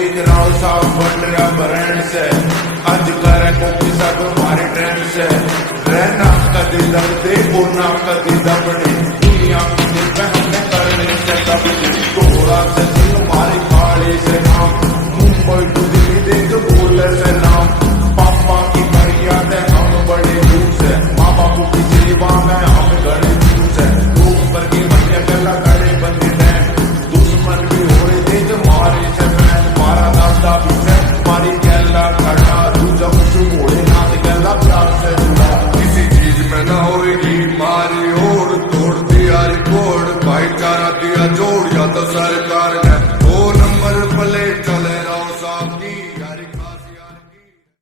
देख रहा हूँ साफ बन रहा ब्रांड से, आज कर कॉपी सब हमारे ट्रेंड से। रहना कदी दबते बोलना कदी दबने, दुनिया की दिल पे हमने करने से दबने। थोड़ा से दिल हमारे खाड़े से नाम, मुंबई टू दिल्ली देख बोले से नाम। पापा की भैया थे हम बड़े दूर है, माँ बापू की सेवा में हम गड़े दूर है। लोग पर की भैया गला करे बंदे हैं, दुश्मन भी हो रहे थे जो मारे से। मैं मारा दादा भी है मारी गैला खड़ा, दूजा कुछ मोड़े नाथ गैला प्यार से जुड़ा। किसी चीज में न होगी मारी होड़, तोड़ दिया रिकॉर्ड, भाईचारा दिया जोड़, या तो सरकार ने 2 नंबर प्लेट चले रहो साहब की।